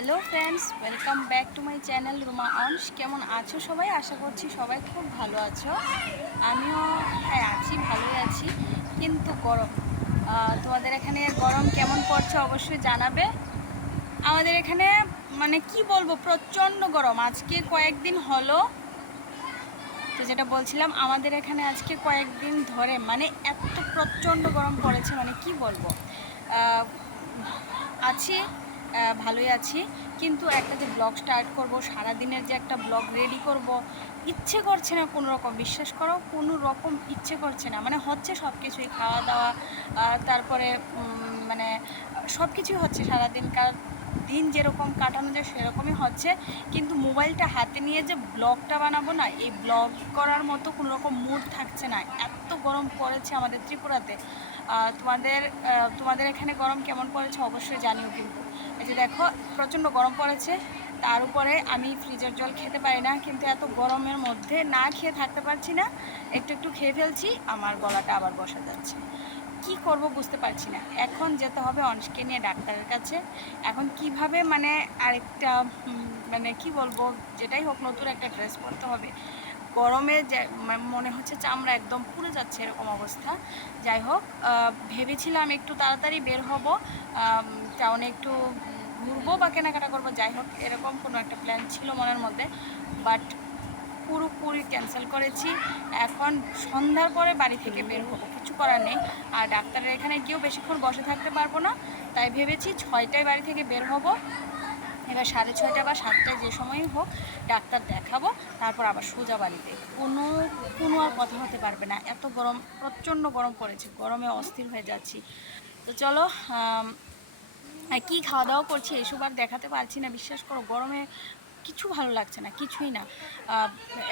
Hello friends welcome back to my channel Ruma অংশ কেমন আছো সবাই? আশা করছি সবাই খুব ভালো আছো। আমিও হ্যাঁ আছি, ভালোই আছি। কিন্তু গরম। তোমাদের এখানে গরম কেমন পড়ছে অবশ্যই জানাবে। আমাদের এখানে মানে কি বলব, প্রচণ্ড গরম। আজকে কয়েকদিন হলো, তো যেটা বলছিলাম, আমাদের এখানে আজকে কয়েকদিন ধরে মানে এত প্রচণ্ড গরম পড়েছে মানে কি বলব? আছি ভালোই আছি। কিন্তু একটা যে ব্লগ স্টার্ট করব, সারাদিনের যে একটা ব্লগ রেডি করব, ইচ্ছে করছে না কোনো রকম বিশ্বাস করো কোনো রকম ইচ্ছে করছে না। মানে হচ্ছে সব কিছুই খাওয়া দাওয়া তারপরে মানে সব কিছুই হচ্ছে সারাদিন। কার দিন যেরকম কাটানো যায়, সেরকমই হচ্ছে। কিন্তু মোবাইলটা হাতে নিয়ে যে ব্লগটা বানাবো না, এই ব্লগ করার মতো কোনো রকম মুড থাকছে না। এত গরম পড়েছে আমাদের ত্রিপুরাতে। তোমাদের তোমাদের এখানে গরম কেমন পড়েছে অবশ্যই জানিও কিন্তু। দেখো, প্রচণ্ড গরম পড়েছে। তার উপরে আমি ফ্রিজের জল খেতে পারি না, কিন্তু এত গরমের মধ্যে না খেয়ে থাকতে পারছি না। একটু একটু খেয়ে ফেলছি, আমার গলাটা আবার বসা যাচ্ছে। কি করব বুঝতে পারছি না। এখন যেতে হবে অনস্কে নিয়ে ডাক্তারের কাছে। এখন কীভাবে মানে আরেকটা মানে কি বলব, যেটাই হোক নতুন একটা ড্রেস পরতে হবে। গরমে মনে হচ্ছে চামড়া একদম পুড়ে যাচ্ছে এরকম অবস্থা। যাই হোক ভেবেছিলাম একটু তাড়াতাড়ি বের হব। টাউনে একটু ঘুরবো বা কেনাকাটা করব, যাই হোক, এরকম কোনো একটা প্ল্যান ছিল মনের মধ্যে। বাট পুরোপুরি ক্যান্সেল করেছি। এখন সন্ধ্যার পরে বাড়ি থেকে বের হব, কিছু করার নেই। আর ডাক্তারের এখানে গিয়েও বেশিক্ষণ বসে থাকতে পারব না। তাই ভেবেছি ছয়টায় বাড়ি থেকে বের হব। এবার সাড়ে ছয়টা বা সাতটায় যে সময়ই হোক, ডাক্তার দেখাবো, তারপর আবার সোজা বাড়িতে। কোনো কোনো আর কথা হতে পারবে না। এত গরম, প্রচণ্ড গরম পড়েছে। গরমে অস্থির হয়ে যাচ্ছি। তো চলো কী খাওয়া দাওয়া করছি এসব আর দেখাতে পারছি না বিশ্বাস করো গরমে কিছু ভালো লাগছে না কিছুই না।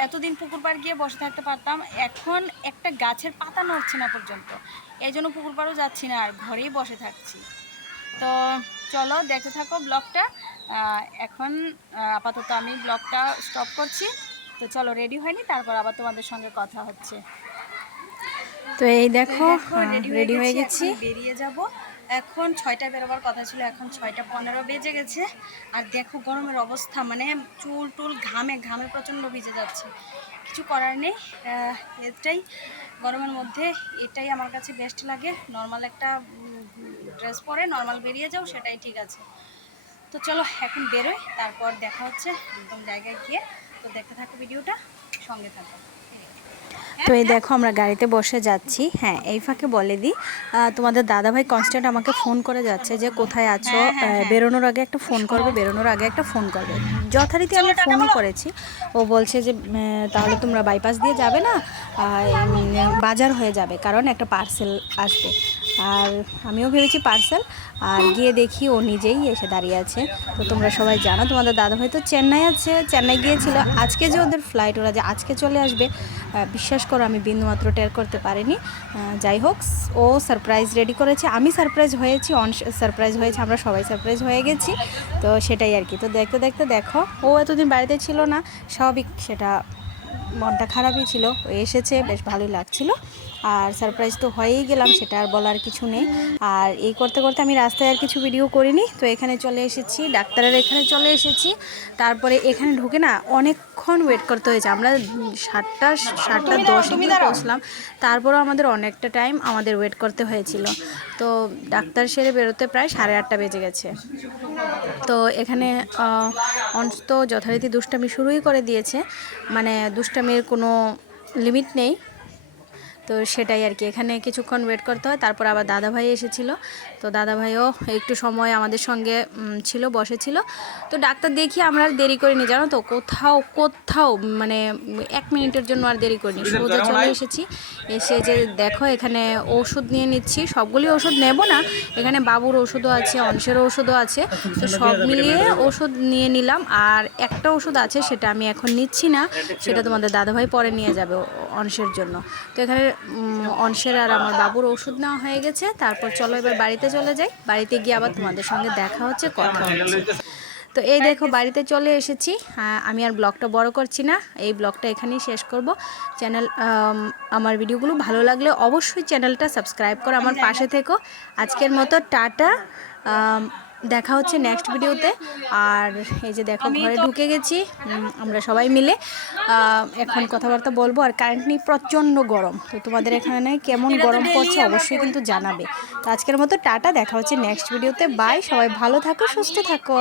এতদিন পুকুর পাড় গিয়ে বসে থাকতে পারতাম এখন একটা গাছের পাতা নড়ছে না পর্যন্ত এই জন্য পুকুর পাড়ও যাচ্ছি না আর ঘরেই বসে থাকছি। তো চলো দেখে থাকো ব্লগটা। এখন আপাতত আমি ব্লগটা স্টপ করছি। তো চলো রেডি হয়নি তারপর আবার তোমাদের সঙ্গে কথা হচ্ছে। তো এই দেখো রেডি হয়ে গেছি বেরিয়ে যাব। এখন ছয়টা বেরোবার কথা ছিল, এখন ছয়টা পনেরো বেজে গেছে। আর দেখো গরমের অবস্থা মানে চুল টুল ঘামে ঘামে প্রচণ্ড ভিজে যাচ্ছে। কিছু করার নেই এটাই গরমের মধ্যে, এটাই আমার কাছে বেস্ট লাগে। নর্মাল একটা ড্রেস পরে নর্মাল বেরিয়ে যাও, সেটাই ঠিক আছে। তো চলো এখন বেরোয় তারপর দেখা হচ্ছে একদম জায়গায় গিয়ে। তো দেখতে থাকো ভিডিওটা, সঙ্গে থাকো। তো এই দেখো আমরা গাড়িতে বসে যাচ্ছি। হ্যাঁ এই ফাঁকে বলে দিই তোমাদের দাদাভাই কনস্ট্যান্ট আমাকে ফোন করে যাচ্ছে যে কোথায় আছো? হ্যাঁ, হ্যাঁ, হ্যাঁ। বেরোনোর আগে একটা ফোন করবে বেরোনোর আগে একটা ফোন করবে। যথারীতি আমি ফোনও করেছি। ও বলছে যে তাহলে তোমরা বাইপাস দিয়ে যাবে না আর, বাজার হয়ে যাবে কারণ একটা পার্সেল আসবে। আর আমিও ভেবেছি পার্সেল, আর গিয়ে দেখি ও নিজেই এসে দাঁড়িয়ে আছে। তো তোমরা সবাই জানো, তোমাদের দাদাভাই তো চেন্নাই আছে, চেন্নাই গিয়েছিল। আজকে যে ওদের ফ্লাইট ওরা যে আজকে চলে আসবে বিশ্বাস করো আমি বিন্দুমাত্র টের করতে পারিনি। যাই হোক, ও সারপ্রাইজ রেডি করেছে, আমি সারপ্রাইজ হয়েছি, অন সারপ্রাইজ হয়েছে, আমরা সবাই সারপ্রাইজ হয়ে গেছি। তো সেটাই আর কি। তো দেখতে দেখতে দেখো, ও এতদিন বাড়িতে ছিল না স্বাভাবিক সেটা মনটা খারাপই ছিল, এসেছে, বেশ ভালোই লাগছিল। আর সারপ্রাইজ তো হয়েই গেলাম, সেটা আর বলার কিছু নেই। আর এই করতে করতে আমি রাস্তায় আর কিছু ভিডিও করিনি, তো এখানে চলে এসেছি, ডাক্তারের এখানে চলে এসেছি। তারপরে এখানে ঢুকে না অনেকক্ষণ ওয়েট করতে হয়েছে। আমরা সাতটা সাতটা দশ মিনিট পৌঁছলাম। তারপরও আমাদের অনেকটা টাইম আমাদের ওয়েট করতে হয়েছিল। তো ডাক্তার সেরে বেরোতে প্রায় সাড়ে আটটা বেজে গেছে। তো এখানে অন্তত অংশ তো যথারীতি দুষ্টামি শুরুই করে দিয়েছে। মানে দুষ্টামির কোনো লিমিট নেই। তো সেটাই আর কি। এখানে কিছুক্ষণ ওয়েট করতে হয় তারপর আবার দাদাভাই এসেছিল। তো দাদাভাইও একটু সময় আমাদের সঙ্গে ছিল বসেছিল তো ডাক্তার দেখি আমরা আর দেরি করিনি জানো তো? কোথাও কোথাও মানে এক মিনিটের জন্য আর দেরি করিনি। সোজা চলে এসেছি। এসে যে দেখো এখানে ওষুধ নিয়ে নিচ্ছি। সবগুলি ওষুধ নেব না। এখানে বাবুর ওষুধও আছে অংশের ওষুধও আছে। তো সব মিলিয়ে ওষুধ নিয়ে নিলাম। আর একটা ওষুধ আছে সেটা আমি এখন নিচ্ছি না। সেটা তোমাদের দাদাভাই পরে নিয়ে যাবে। অংশের জন্য। তো এখানে অংশের আর আমার বাবুর ওষুধ নেওয়া হয়ে গেছে। তারপর চলো এবার বাড়িতে চলে যাই। বাড়িতে গিয়ে আবার তোমাদের সঙ্গে দেখা হচ্ছে, কথা হচ্ছে। তো এই দেখো, বাড়িতে চলে এসেছি। আমি আর ব্লগটা বড় করছি না। এই ব্লগটা এখানেই শেষ করব। চ্যানেল আমার ভিডিওগুলো ভালো লাগলে অবশ্যই চ্যানেলটা সাবস্ক্রাইব করো। আমার পাশে থেকো। আজকের মতো, টাটা। দেখা হচ্ছে নেক্সট ভিডিওতে আর এই যে দেখো ঘরে ঢুকে গেছি। আমরা সবাই মিলে। এখন কথাবার্তা বলব। আর কারেন্ট নিয়ে প্রচণ্ড গরম। তো তোমাদের এখানে কেমন গরম পড়ছে অবশ্যই কিন্তু জানাবে। তো আজকের মতো টাটা দেখা হচ্ছে নেক্সট ভিডিওতে বাই সবাই ভালো থাকো সুস্থ থাকো।